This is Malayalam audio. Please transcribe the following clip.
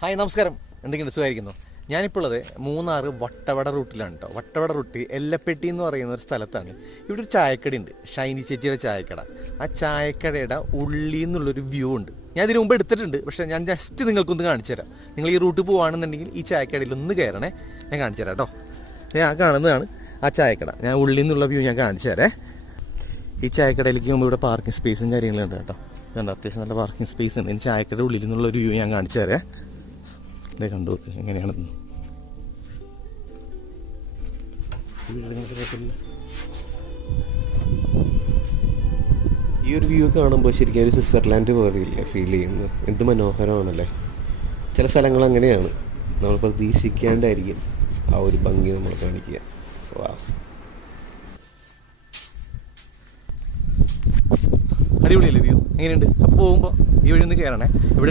ഹായ് നമസ്കാരം, എന്തെങ്കിലും സുഖമായിരിക്കുന്നു. ഞാനിപ്പോൾ ഉള്ളത് മൂന്നാർ വട്ടവട റൂട്ടിലാണ് കേട്ടോ. വട്ടവട റൂട്ട് എല്ലപ്പെട്ടി എന്ന് പറയുന്ന ഒരു സ്ഥലത്താണ്. ഇവിടെ ഒരു ചായക്കട ഉണ്ട്, ഷൈനി ചേച്ചിയുടെ ചായക്കട. ആ ചായക്കടയുടെ ഉള്ളിൽ നിന്നുള്ളൊരു വ്യൂ ഉണ്ട്. ഞാൻ ഇതിനു മുമ്പ് എടുത്തിട്ടുണ്ട്, പക്ഷേ ഞാൻ ജസ്റ്റ് നിങ്ങൾക്കൊന്ന് കാണിച്ചു തരാം. നിങ്ങൾ ഈ റൂട്ട് പോവുകയാണെന്നുണ്ടെങ്കിൽ ഈ ചായക്കടയിൽ ഒന്ന് കയറണേ, ഞാൻ കാണിച്ചു തരാം കേട്ടോ. ഞാൻ കാണുന്നതാണ് ആ ചായക്കട. ഞാൻ ഉള്ളിൽ നിന്നുള്ള വ്യൂ ഞാൻ കാണിച്ചു തരാം. ഈ ചായക്കടയിലേക്ക് പോകുമ്പോൾ ഇവിടെ പാർക്കിംഗ് സ്പേസും കാര്യങ്ങളും ഉണ്ട് കേട്ടോ. ഇതുണ്ട്, അത്യാവശ്യം നല്ല പാർക്കിംഗ് സ്പേസ് ഉണ്ട്. ഈ ചായക്കടയുടെ ഉള്ളിൽ നിന്നുള്ള ഒരു വ്യൂ ഞാൻ കാണിച്ചു തരാം. ഇതേ കണ്ടു നോക്ക് എങ്ങനെയാണെന്ന്. ഈ ഒരു വ്യൂ കാണുമ്പോൾ ശരിക്കും ഒരു സ്വിറ്റ്സർലാൻഡ് പോലെയില്ലേ ഫീൽ ചെയ്യുന്നത്. എന്ത് മനോഹരമാണല്ലേ. ചില സ്ഥലങ്ങൾ അങ്ങനെയാണ്, നമ്മൾ പ്രതീക്ഷിക്കാണ്ടായിരിക്കും ആ ഒരു ഭംഗി നമ്മൾ കാണിക്കുക. വാ, അടിപൊളിയല്ലേ വ്യൂ? എങ്ങനെയുണ്ട്? അപ്പോൾ പോകുമ്പോൾ ഈ വഴി ഒന്ന് കയറണേ. ഇവിടെ